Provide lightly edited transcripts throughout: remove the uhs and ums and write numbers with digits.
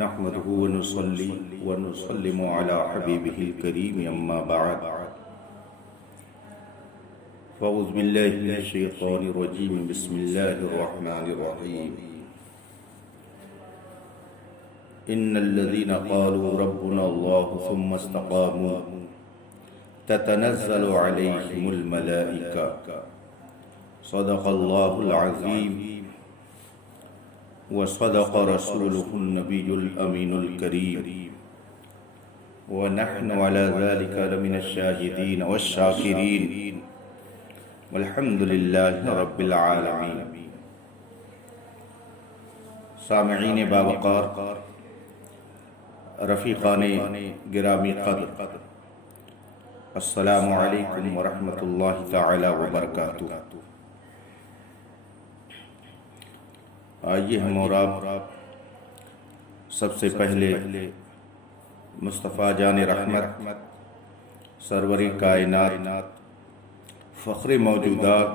نحمده ونصلي ونسلم على حبيبه الكريم أما بعد فأعوذ بالله من الشيطان الرجيم بسم الله الرحمن الرحيم إن الذين قالوا ربنا الله ثم استقاموا تتنزل عليهم الملائكة صدق الله العظيم وصدق رسوله النبي الأمين الكريم ونحن على ذلك لمن الشاهدين والشاكرين والحمد لله رب العالمين. سامعین باوقار، رفیقان گرامی قدر، السلام علیکم ورحمۃ اللہ تعالی وبرکاتہ. آئیے ہم اور آپ سب سے پہلے مصطفیٰ جان رحمت، سرور کائنات، فخر موجودات،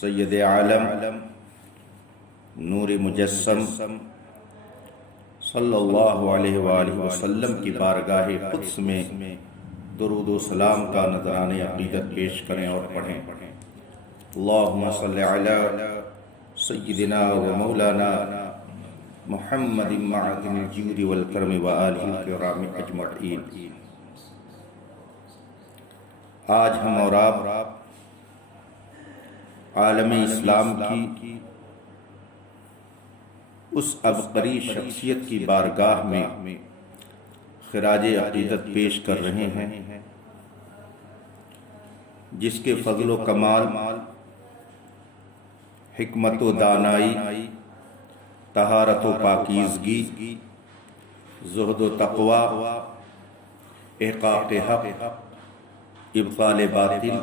سید عالم، نور مجسم صلی اللہ علیہ وآلہ وسلم کی بارگاہ قدس میں درود و سلام کا نذرانِ عقیدت پیش کریں اور پڑھیں. اللہم صلی علی سیدنا و مولانا محمد معدن الجود والکرم و آلہ الکرام اجمعین. آج ہم اور آپ عالم اسلام کی اس عبقری شخصیت کی بارگاہ میں خراج عقیدت پیش کر رہے ہیں جس کے فضل و کمال، حکمت و دانائی، طہارت و پاکیزگی، زہد و تقوی، احقاق حق، ابطال باطل،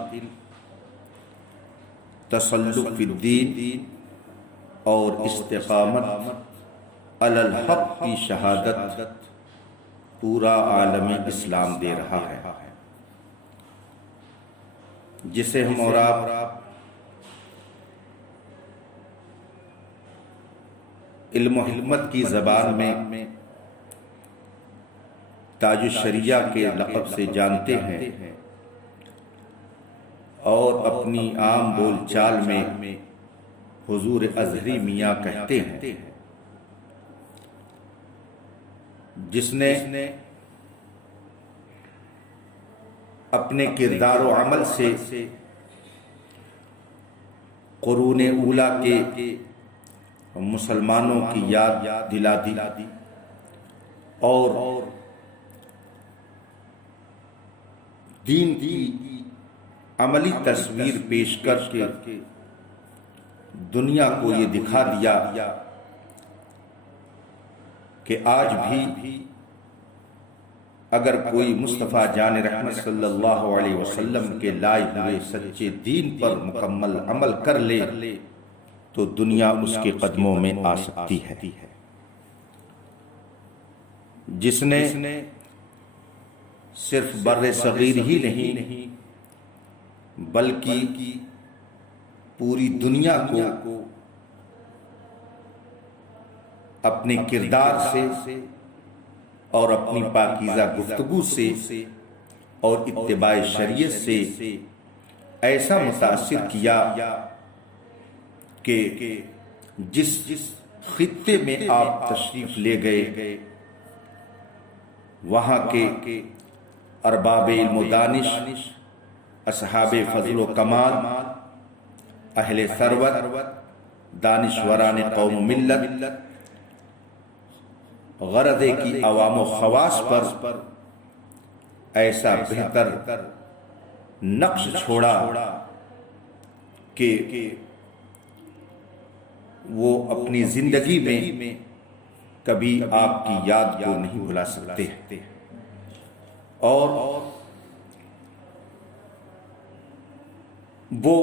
تسلق فی الدین اور استقامت علی الحق کی شہادت پورا عالم اسلام دے رہا ہے، جسے ہم اور آپ علم و حکمت کی زبان میں تاج الشریعہ کے لقب سے جانتے ہیں اور اپنی عام بول چال میں حضور ازہری میاں کہتے ہیں، جس نے اپنے کردار و عمل سے قرون اولیٰ کے مسلمانوں کی یاد دلا دی اور دین کی عملی تصویر پیش کر کے دنیا کو یہ دکھا دیا کہ آج بھی اگر کوئی مصطفیٰ جان رحمت صلی اللہ علیہ وسلم کے لائے ہوئے سچے دین پر مکمل عمل کر لے تو دنیا اس کے قدموں میں آ سکتی ہے. جس نے صرف بر صغیر ہی نہیں بلکہ پوری دنیا کو اپنے کردار سے اور اپنی پاکیزہ گفتگو سے اور اتباع شریعت سے ایسا متاثر کیا کہ جس خطے میں آپ تشریف لے گئے وہاں کے ارباب علم و دانش، اصحاب فضل و کمال، اہل ثروت، دانشوران قوم و ملت، غرض کی عوام و خواص پر ایسا بہتر نقش چھوڑا کہ وہ اپنی زندگی میں کبھی آپ کی یاد کو نہیں بھلا سکتے. اور وہ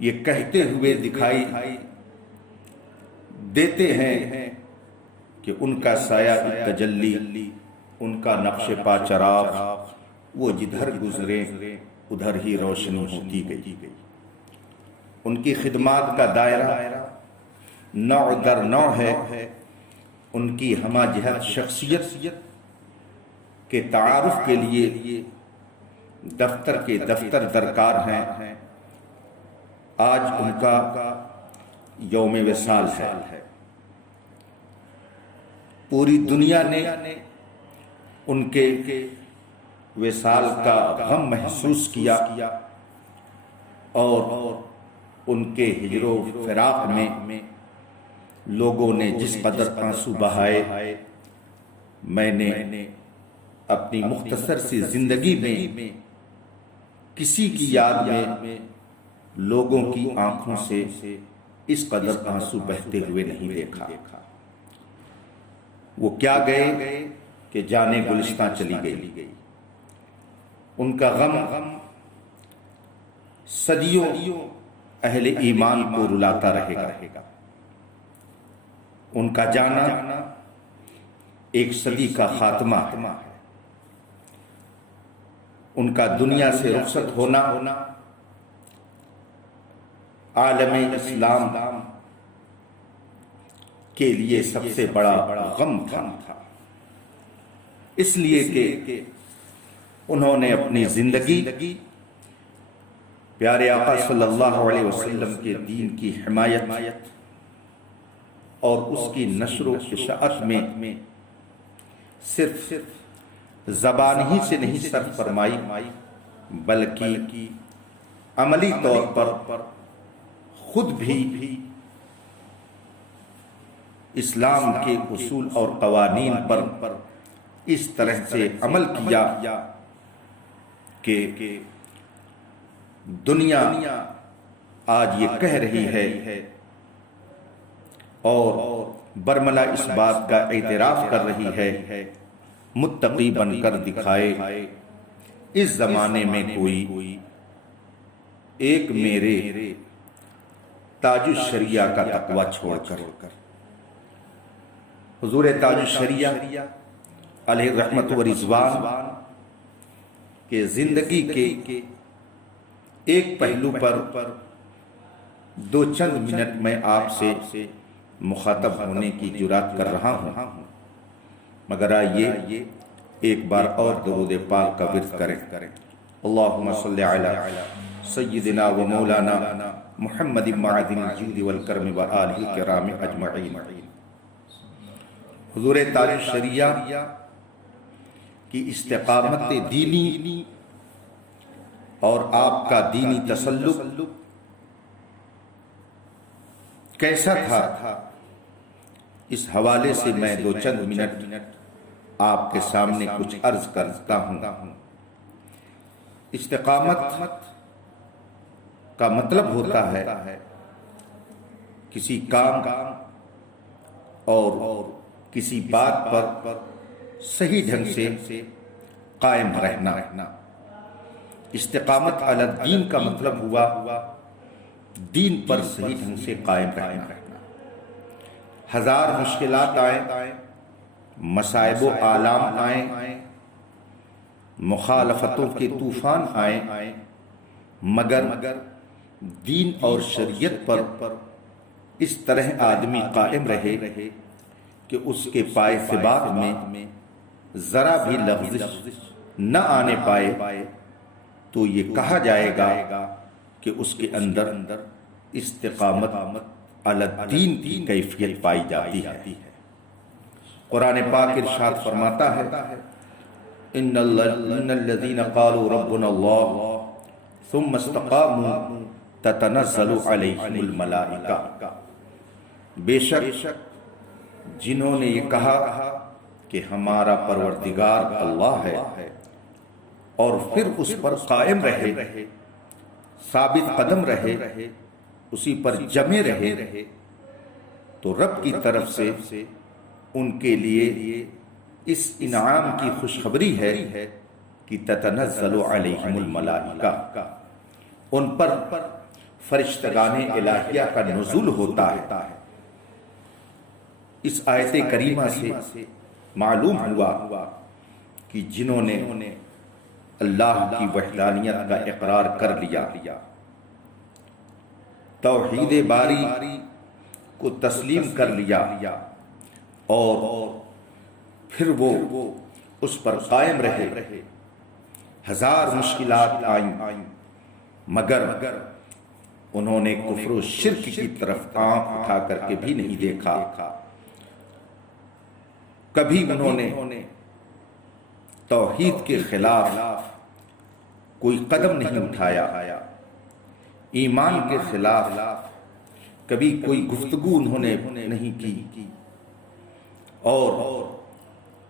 یہ کہتے ہوئے دکھائی دیتے ہیں کہ ان کا سایہ تجلی، ان کا نقش پا چراغ، وہ جدھر گزرے ادھر ہی روشنی ہوتی گئی. ان کی خدمات کا دائرہ نوع در نوع ہے، ان کی ہمہ جہت شخصیت کے تعارف کے لیے دفتر کے دفتر درکار ہیں۔ آج ان کا یوم وصال ہے۔ پوری دنیا نے ان کے وصال کا غم محسوس کیا اور ان کے ہجر و فراق میں لوگوں نے جس قدر آنسو بہائے، میں نے اپنی مختصر سی زندگی میں کسی کی یاد میں لوگوں کی آنکھوں سے اس قدر آنسو بہتے ہوئے نہیں دیکھا۔ وہ کیا گئے کہ جانے گلستان چلی گئی۔ ان کا غم صدیوں اہل ایمان کو رلاتا رہے گا۔ ان کا جانا ایک صدی کا خاتمہ ہے۔ ان کا دنیا سے رخصت ہونا عالم اسلام کے لیے سب سے بڑا غم تھا، اس لیے کہ انہوں نے اپنی زندگی پیارے آقا صلی اللہ علیہ وسلم کے دین کی حمایت اور اس کی نشر و اشاعت میں صرف زبان ہی سے نہیں صرف فرمائی، بلکہ عملی طور پر خود بھی اسلام کے اصول اور قوانین پر اس طرح سے عمل کیا کہ دنیا آج یہ کہہ رہی ہے اور برملا اس بات کا اعتراف کر رہی ہے، متقی بن کر دکھائے اس زمانے میں کوئی ایک میرے تاج الشریعہ کا تقوی چھوڑ کر۔ حضور تاج الشریعہ علیہ رحمت و رضوان کے زندگی کے ایک پہلو پر دو چند منٹ میں آپ سے مخاطب ہونے کی جرات کر رہا ہوں، مگر آئیے ایک بار اور درود پاک کا ورد کریں۔ اللہم صلی علی سیدنا و مولانا محمد معدن الجود والکرم و آلہ الکرام اجمعین۔ حضور تاج الشریعہ کی استقامت دینی اور آپ کا دینی تسلق کیسا تھا، اس حوالے سے میں دو چند منٹ آپ کے سامنے کچھ عرض کرتا ہوں۔ استقامت کا مطلب ہوتا ہے کسی کام اور کسی بات پر صحیح ڈھنگ سے قائم رہنا۔ استقامت علی الدین کا مطلب ہوا دین پر صحیح ڈھنگ سے قائم رہنا۔ ہزار مشکلات آئیں، مصائب و آلام آئیں، مخالفتوں کے طوفان آئیں، مگر دین اور شریعت پر اس طرح آدمی قائم رہے کہ اس کے پائے ثبات میں ذرا بھی لغزش نہ آنے پائے، تو یہ کہا جائے گا کہ اس کے اندر استقامت علی الدین کی کیفیت پائی جاتی ہے۔ قرآن پاک ارشاد فرماتا ہے ان الذین قالوا ربنا اللہ ثم استقاموا تتنزل علیہم الملائکہ، بے شک جنہوں نے یہ کہا کہ ہمارا پروردگار اللہ ہے اور پھر اس پر قائم رہے، ثابت قدم رہے، اسی پر جمے رہے، تو رب کی طرف سے ان کے لیے اس انعام کی خوشخبری ہے کہ تتنزل علیہم الملائکہ، ان پر فرشتگان الہیہ کا نزول ہوتا ہے۔ اس آیت کریمہ سے معلوم ہوا کہ جنہوں نے اللہ کی وحدانیت کا اقرار کر لیا، توحید باری کو تسلیم کر لیا اور پھر وہ اس پر قائم رہے. ہزار مشکلات آئیں مگر انہوں نے کفر و شرک کی طرف آنکھ اٹھا کر کے بھی نہیں دیکھا. کبھی انہوں نے توحید کے خلاف کوئی قدم نہیں اٹھایا. ایمان کے خلاف کبھی کوئی گفتگو انہوں نے نہیں کی اور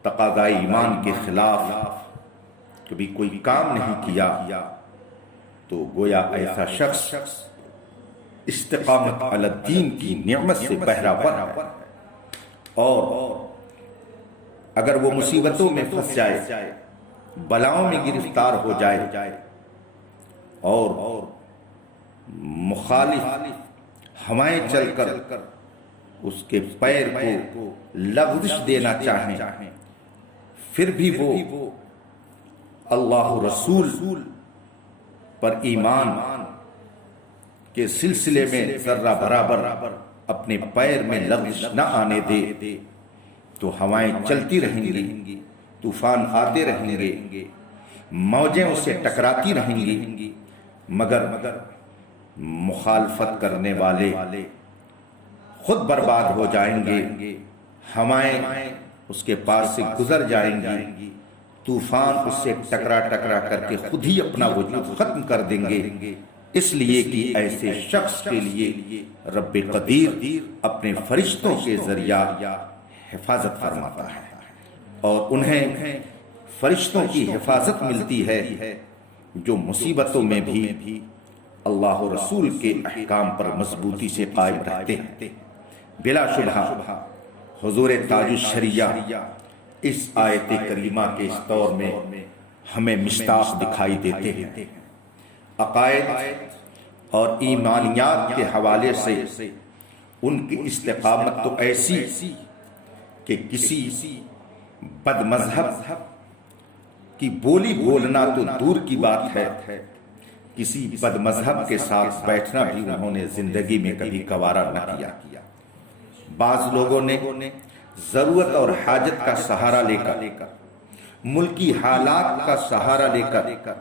تقاضائے ایمان کے خلاف کبھی کوئی کام نہیں کیا. تو گویا ایسا شخص استقامت علی الدین کی نعمت سے بہرہ ہے. اور اگر وہ مصیبتوں میں پھنس جائے، بلاؤں میں گرفتار ہو جائے اور مخالف ہوائیں چل کر اس کے پیر کو لغزش دینا چاہیں، پھر بھی وہ اللہ رسول پر ایمان کے سلسلے میں ذرہ برابر اپنے پیر میں لغزش نہ آنے دے تو ہوائیں چلتی رہیں گی، طوفان آتے رہیں گے، موجیں اسے ٹکراتی رہیں گی، مگر مخالفت کرنے والے خود برباد ہو جائیں گے. ہوائیں اس کے پاس سے گزر جائیں گی، طوفان اس سے ٹکرا کر کے خود ہی اپنا وجود ختم کر دیں گے. اس لیے کہ ایسے شخص کے لیے رب قدیر اپنے فرشتوں کے ذریعہ حفاظت فرماتا ہے اور انہیں فرشتوں کی حفاظت ملتی ہے جو مصیبتوں میں بھی اللہ و رسول کے احکام پر مضبوطی سے قائم رہتے ہیں. بلا شبہ حضور تاج الشریعہ اس آیت کریمہ کے اس دور میں ہمیں مشتاق دکھائی دیتے ہیں. عقائد اور ایمانیات کے حوالے سے ان کی استقامت تو ایسی کہ کسی بد مذہب کی بولی بولنا تو دور کی بات ہے، کسی بد مذہب کے ساتھ بیٹھنا بھی انہوں نے زندگی میں کبھی گوارا نہ کیا. بعض لوگوں نے ضرورت اور حاجت کا سہارا لے کر، ملکی حالات کا سہارا لے کر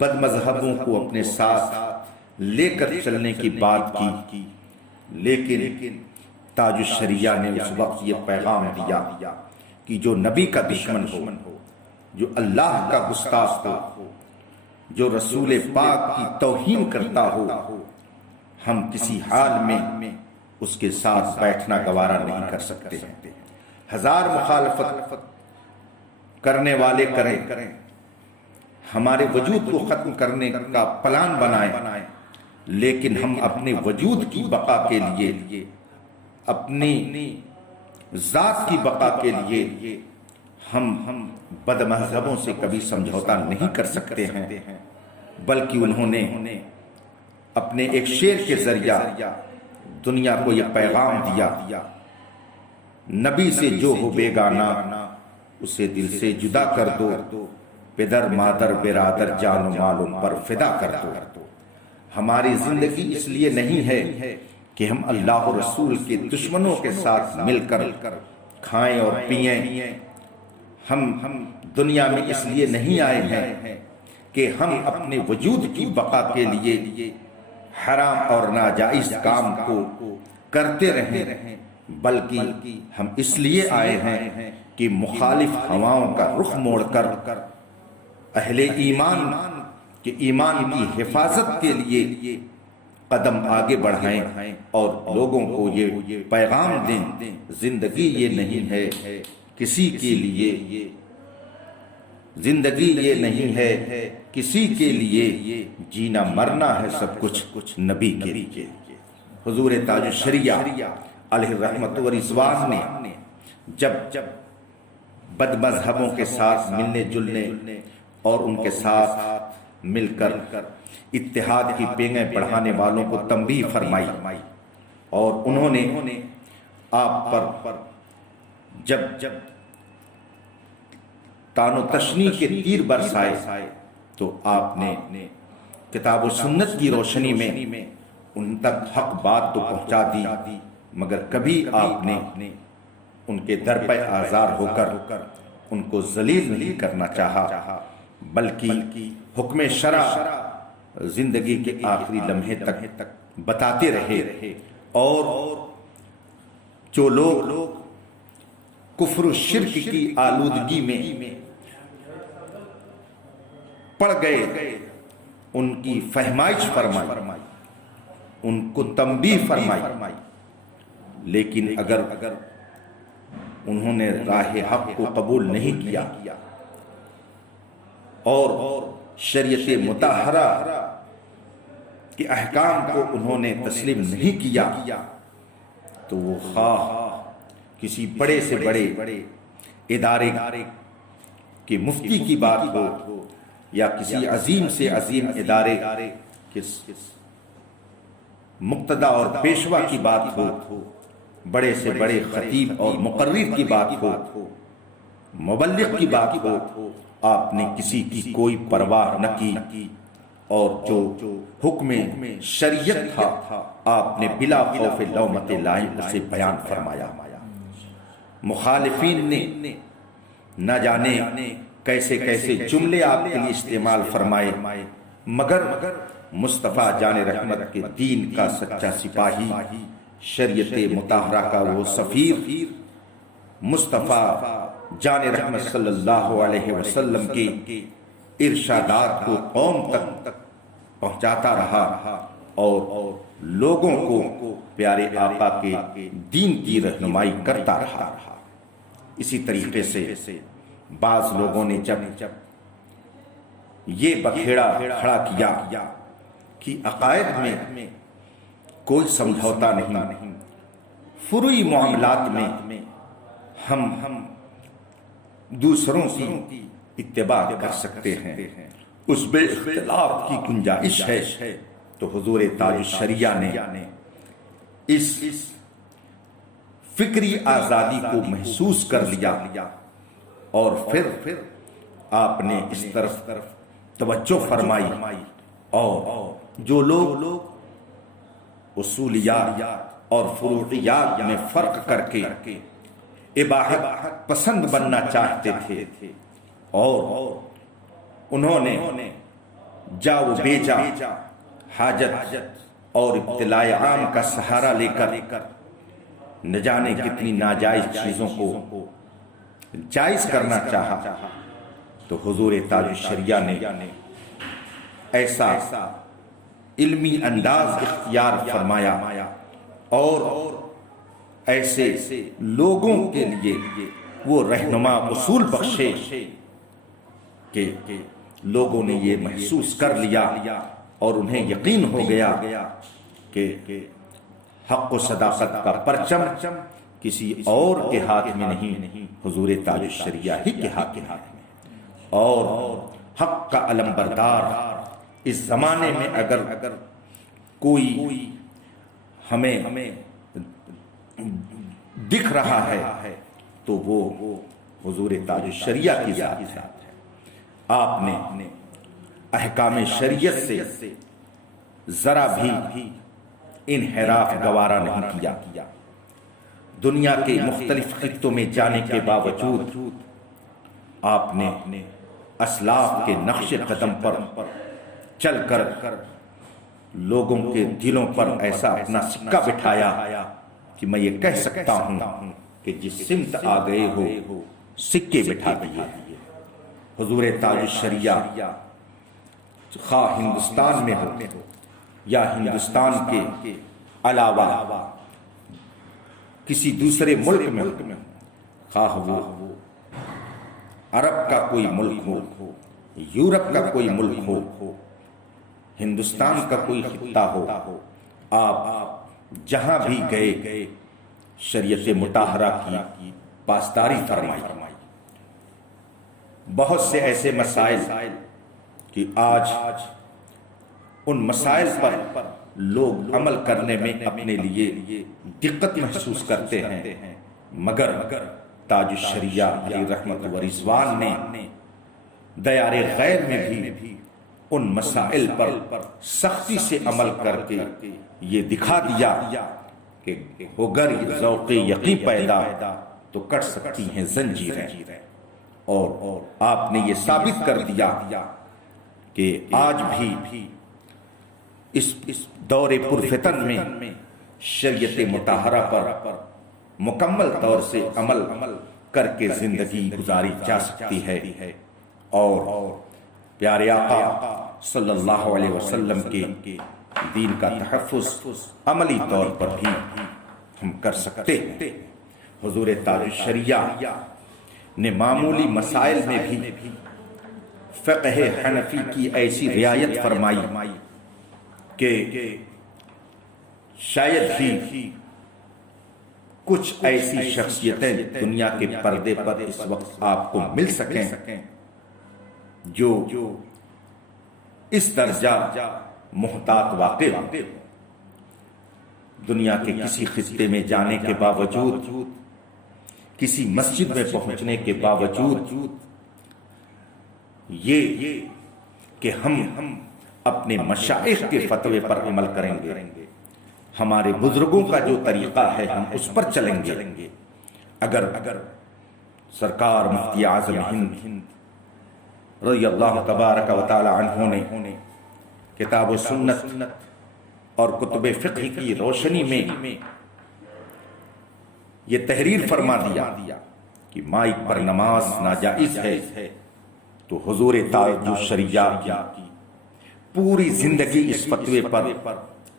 بد مذہبوں کو اپنے ساتھ لے کر چلنے کی بات کی، لیکن تاج الشریعہ نے اس وقت یہ پیغام دیا کہ جو نبی کا دشمن ہو، جو اللہ کا گستاخ ہو، جو رسول پاک کی توہین کرتا ہو، ہم کسی حال میں اس کے ساتھ بیٹھنا گوارا نہیں کر سکتے. ہزار مخالفت کرنے والے کریں، ہمارے وجود کو ختم کرنے کا پلان بنائیں، لیکن ہم اپنے وجود کی بقا کے لیے، اپنی ذات کی بقا کے لیے ہم بد مذہبوں سے کبھی سمجھوتا نہیں کر سکتے ہیں. بلکہ انہوں نے اپنے ایک شعر کے ذریعہ دنیا کو یہ پیغام دیا، نبی سے جو ہو بیگانہ اسے دل سے جدا کر دو، پدر مادر برادر جان و مال پر فدا کر دو. ہماری زندگی اس لیے نہیں ہے کہ ہم اللہ و رسول کے دشمنوں کے ساتھ مل کر کھائیں اور پئیں. ہم دنیا میں اس لیے نہیں آئے ہیں کہ ہم اپنے وجود کی بقا کے لیے حرام اور ناجائز کام کو کرتے رہیں، بلکہ ہم اس لیے آئے ہیں کہ مخالف ہواؤں کا رخ موڑ کر اہل ایمان کے ایمان کی حفاظت کے لیے قدم آگے بڑھائیں اور لوگوں کو یہ پیغام دیں، زندگی یہ نہیں ہے کسی کے لیے، زندگی یہ نہیں ہے کسی کے لیے، جینا مرنا ہے سب کچھ نبی کے لیے. حضور تاج الشریعہ علیہ رحمت و رضوان نے جب بد مذہبوں کے ساتھ ملنے جلنے اور ان کے ساتھ مل کر اتحاد کی پینگیں بڑھانے والوں کو تنبیہ فرمائی، اور انہوں نے آپ پر جب تان و تشنیع کے تیر برسائے تو آپ نے کتاب و سنت کی روشنی میں ان تک حق بات تو پہنچا دی، مگر کبھی آپ نے ان کے درپے آزار ہو کر ان کو ذلیل نہیں کرنا چاہا، بلکہ حکم شرع زندگی کے آخری لمحے تک بتاتے رہے، اور جو لوگ کفر و شرک کی آلودگی میں پڑ گئے ان کی فہمائش فرمائی، ان کو تنبیہ فرمائی، لیکن اگر انہوں نے راہ حق کو قبول نہیں کیا اور شریعت مطہرہ کے احکام کو انہوں نے تسلیم نہیں کیا، تو وہ خواہ کسی بڑے سے بڑے ادارے کے مفتی کی بات ہو یا کسی عظیم سے عظیم ادارے کے مقتدا اور پیشوا کی بات ہو، بڑے سے بڑے خطیب اور مقرر کی بات ہو، مبلغ کی بات ہو، آپ نے کسی کی کوئی پرواہ نہ کی، اور جو حکم شریعت تھا آپ نے بلا خوف لومۃ لائم اسے بیان فرمایا۔ مخالفین نے نہ جانے کیسے کیسے جملے آپ کے لیے استعمال فرمائے، مگر مصطفیٰ جان رحمت کے دین کا سچا سپاہی، شریعت مطہرہ کا وہ سفیر، مصطفیٰ جان رحمت صلی اللہ علیہ وسلم کے ارشادات کو قوم تک پہنچاتا رہا اور لوگوں کو پیارے آقا کے دین کی رہنمائی کرتا رہا۔ اسی طریقے سے بعض لوگوں نے جب یہ بکھیڑا کھڑا کیا کہ عقائد میں کوئی سمجھوتا نہیں، فروعی معاملات میں ہم دوسروں کی اتباع کر سکتے ہیں، اس میں اختلاف کی گنجائش ہے، تو حضور تاج الشریعہ نے اس فکری آزادی کو محسوس کر لیا، اور پھر آپ نے اس طرف توجہ فرمائی، اور جو لوگ اصولیات اور فروعیات میں فرق کر کے اباحت پسند بننا چاہتے تھے، اور انہوں نے جا و بیجا حاجت اور ابتلاء عام کا سہارا لے کر نہ جانے کتنی ناجائز چیزوں کو جائز کرنا چاہا، تو حضور تاج الشریعہ نے ایسا علمی انداز اختیار فرمایا اور ایسے لوگوں کے لیے وہ رہنما اصول بخشے کہ لوگوں نے یہ محسوس کر لیا اور انہیں یقین ہو گیا کہ حق و صداقت کا پرچم کسی اور کے ہاتھ میں نہیں، حضور تاج الشریعہ ہی کے ہاتھ میں، اور حق کا علم بردار اس زمانے میں اگر کوئی ہمیں دکھ رہا ہے تو وہ حضور تاج الشریعہ کی ذات ہے۔ آپ نے احکام شریعت سے ذرا بھی انحراف گوارا نہیں کیا، دنیا کے مختلف خطوں میں جانے کے باوجود آپ نے اسلاف کے نقش قدم پر چل کر لوگوں کے دلوں پر ایسا اپنا سکہ بٹھایا کہ میں یہ کہہ سکتا ہوں کہ جس سمت آ گئے ہو سکے بٹھا دیے۔ حضور تاج الشریعہ خواہ ہندوستان میں ہو یا ہندوستان کے علاوہ کسی دوسرے ملک میں ہو، خواہ وہ عرب کا کوئی ملک ہو، یورپ کا کوئی ملک ہو، ہندوستان کا کوئی خطہ ہو، آپ جہاں بھی گئے شریعت مطہرہ کی پاسداری فرمائی۔ بہت سے ایسے مسائل کہ آج ان مسائل پر لوگ عمل کرنے میں اپنے لیے دقت محسوس کرتے ہیں، مگر تاج الشریعہ علیہ رحمت و رضوان نے دیار غیر میں بھی ان مسائل پر سختی سے عمل کر کے یہ دکھا دیا کہ ہوگر ذوق یقین پیدا تو تو کٹ سکتی ہیں زنجیریں، اور آپ نے یہ ثابت کر دیا کہ آج بھی اس دور پرفتن میں شریعت مطہرہ پر مکمل طور سے عمل کر کے زندگی گزاری جا سکتی ہے، اور پیارے آقا صلی اللہ علیہ وسلم کے دین کا تحفظ عملی طور پر بھی ہم کر سکتے ہیں۔ حضور تاج الشریعہ نے معمولی مسائل میں بھی فقہ حنفی کی ایسی رعایت فرمائی کہ شاید ہی کچھ ایسی شخصیتیں دنیا کے پردے پر اس وقت آپ کو مل سکیں جو اس درجہ محتاط واقع ہوں۔ دنیا کے کسی خطے میں جانے کے باوجود، کسی مسجد میں پہنچنے کے باوجود یہ کہ ہم اپنے مشائخ کے فتوے پر عمل کریں گے، ہمارے بزرگوں کا جو طریقہ ہے ہم اس پر چلیں گے۔ اگر سرکار مفتی اعظم ہند رضی اللہ تبارک و تعالی عنہ نے کتاب و سنت اور کتب فقہ کی روشنی میں یہ تحریر فرما دیا کہ مائک پر نماز ناجائز ہے، تو حضور تاج الشریعہ کی پوری زندگی اس فتوے پر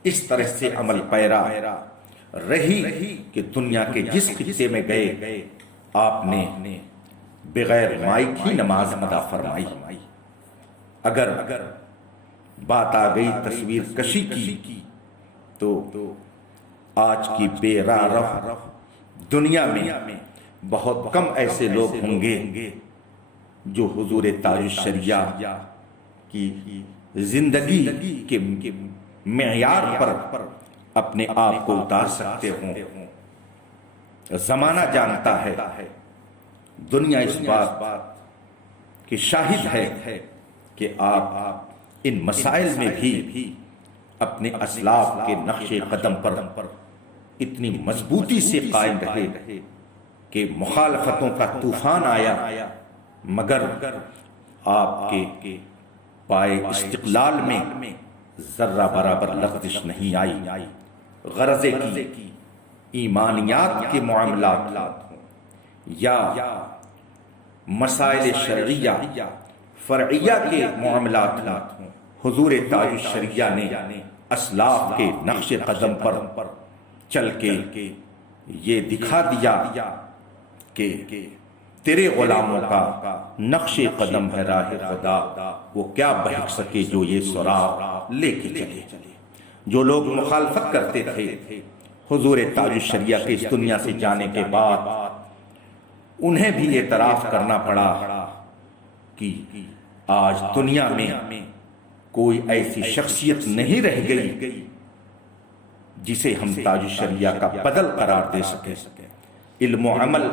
اس طرح سے عمل پیرا رہی کہ دنیا کے جس خطے میں گئے آپ نے بغیر مائک ہی نماز ادا فرمائی۔ اگر بات آ گئی تصویر کشی کی تو آج کی بے راہ دنیا میں بہت کم ایسے لوگ ہوں گے جو حضور تاج الشریعہ کی زندگی کے معیار پر اپنے آپ کو اتار سکتے ہوں۔ زمانہ جانتا ہے، دنیا اس بات کی شاہد ہے کہ آپ ان مسائل میں بھی اپنے اسلاف کے نقش قدم پر اتنی مضبوطی سے قائم رہے کہ مخالفتوں کا طوفان آیا مگر آپ کے پائے استقلال میں ذرہ برابر لغزش نہیں آئی۔ غرضے کی ایمانیات کے معاملات ہوں یا مسائل شرعیہ فرعیہ کے معاملات ہوں، حضور تاج الشریعہ نے اسلاف کے نقش قدم پر چل کے یہ دکھا دیا کہ تیرے غلاموں کا نقش قدم ہے راہ خدا، وہ کیا بہک سکے جو یہ سراغ لے کے چلے۔ جو لوگ مخالفت کرتے تھے حضور تاج الشریعہ کے اس دنیا سے جانے کے بعد، انہیں بھی اعتراف کرنا پڑا کہ آج دنیا میں کوئی ایسی شخصیت نہیں رہ گئی جسے ہم تاج الشریعہ کا بدل قرار دے سکیں۔ علم و عمل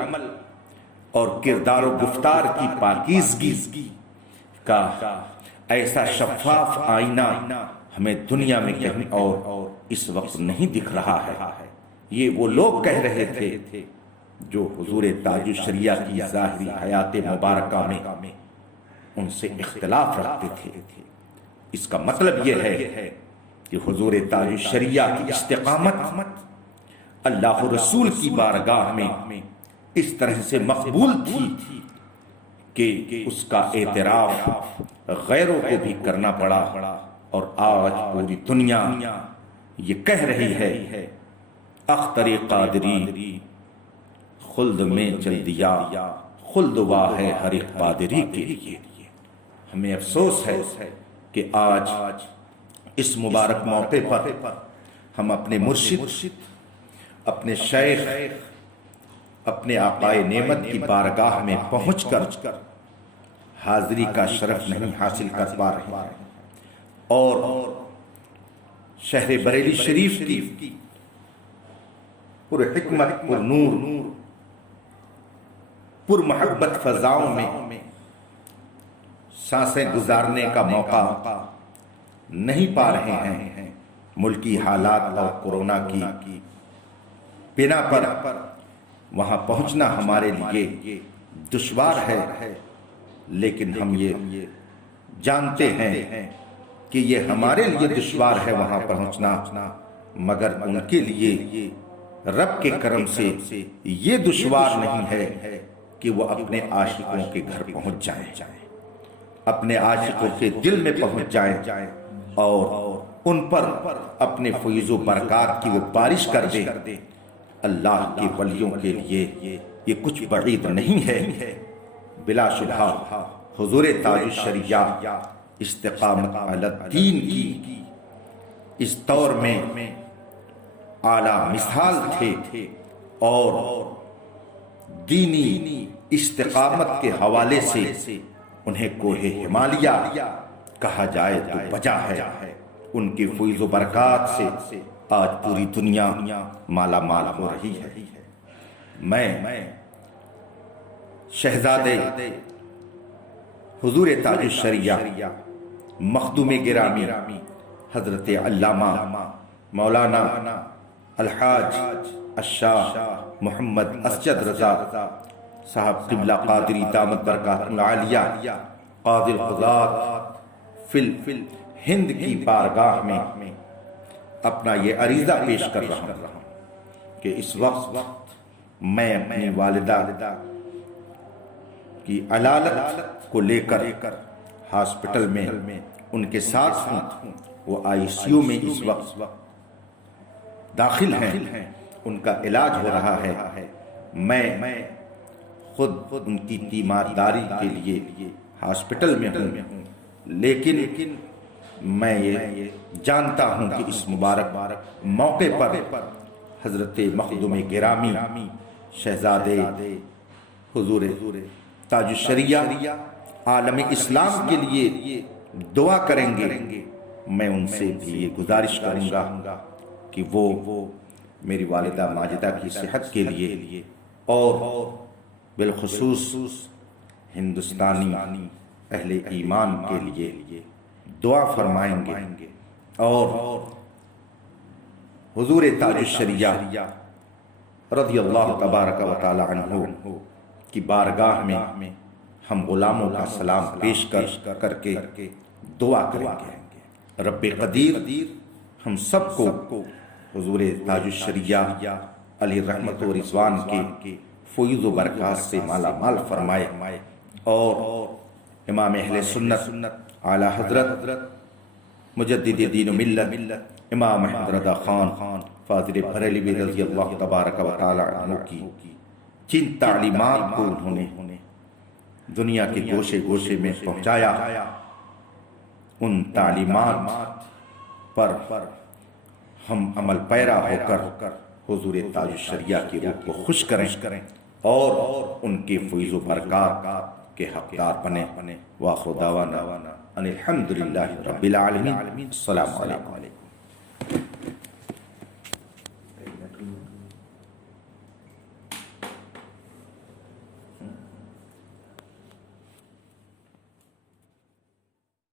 اور کردار و گفتار کی پاکیزگی کا ایسا شفاف آئینہ ہمیں دنیا میں کہیں اور اس وقت نہیں دکھ رہا ہے۔ یہ وہ لوگ کہہ رہے تھے جو حضور تاج الشریعہ کی ظاہری حیات مبارکہ میں ان سے اختلاف رکھتے تھے۔ اس کا مطلب یہ ہے کہ حضور تاج الشریعہ کی استقامت اللہ رسول کی بارگاہ میں اس طرح سے مقبول تھی کہ اس کا اعتراف غیروں کو بھی کرنا پڑا، اور آج پوری دنیا یہ کہہ رہی ہے اختر قادری خلد میں چل دیا، خلد واہ ہے ہر ایک قادری کے لیے۔ ہمیں افسوس ہے کہ آج اس مبارک موقع پر ہم اپنے مرشد، اپنے شیخ، اپنے آقائے نعمت کی بارگاہ میں پہنچ کر حاضری کا شرف نہیں حاصل کر پا رہے ہیں، اور شہر بریلی شریف کی پر حکمت، پر نور، پر محبت فضاؤں میں سانسیں گزارنے کا موقع نہیں پا رہے ہیں۔ ملکی حالات اور کورونا کی بنا پر وہاں پہنچنا ہمارے لیے دشوار ہے، لیکن ہم یہ جانتے ہیں کہ یہ ہمارے لیے دشوار ہے وہاں پہنچنا، مگر ان کے لیے رب کے کرم سے یہ دشوار نہیں ہے کہ وہ اپنے عاشقوں کے گھر پہنچ جائیں، اپنے عاشقوں کے دل میں پہنچ جائیں اور ان پر اپنے فیض و برکات کی وہ بارش کر دیں۔ اللہ کے ولیوں کے لیے یہ کچھ بعید نہیں ہے۔ بلا شبہ حضور تاج الشریعہ استقامت علی الدین کی اس دور میں اعلیٰ مثال تھے، اور دینی استقامت کے حوالے سے انہیں کوہ ہمالیہ کہا جائے تو بجا ہے۔ ان کی فیض و برکات سے آج پوری دنیا مالا مال ہو رہی ہے۔ میں شہزادے حضور تاج الشریعہ مخدوم گرامی حضرت علامہ مولانا الحاج الشاہ محمد اسجد رضا صاحب قبلہ قادری دامت برکاتہ العالیہ قاضی القضات فی ہند کی بارگاہ میں اپنا یہ عریضہ پیش کر رہا ہوں کہ اس وقت میں اپنی والدہ کی علالت کو لے کر ہاسپٹل میں ان کے ساتھ ہوں۔ وہ ICU میں اس وقت داخل ہیں، ان کا علاج ہو رہا ہے۔ میں خود ان کی تیمارداری کے لیے ہاسپٹل میں ہوں، لیکن میں یہ جانتا ہوں کہ اس مبارک موقع پر حضرت مخدوم گرامی شہزادے حضور تاج الشریعہ عالم اسلام کے لیے دعا کریں گے۔ میں ان سے بھی یہ گزارش کروں گا کہ وہ میری والدہ ماجدہ کی صحت کے لیے اور بالخصوص ہندوستانی اہل ایمان کے لیے دعا فرمائیں گے، اور حضور تاج الشریعہ رضی اللہ تبارک و تعالی عنہ کی بارگاہ میں ہم غلاموں کا سلام پیش کر کے دعا کریں گے۔ رب قدیر ہم سب کو حضور تاج الشریعہ علی رحمت و رضوان کے فیض و برکات سے مالا مال فرمائے، اور امام اہل سنت اعلی حضرت مجدد دین و ملت امام احمد رضا خان فاضل بریلوی رضی اللہ تبارک و تعالی عنہ کی جن تعلیمات کو انہوں نے دنیا کے گوشے گوشے میں پہنچایا، ان تعلیمات پر ہم عمل پیرا ہو کر حضور تاج الشریعہ کی روح کو خوش کریں اور ان کے فیض و برکات کے حقدار بنے۔ وآخر دعوانا ان الحمدللہ رب العالمین۔ السلام علیکم۔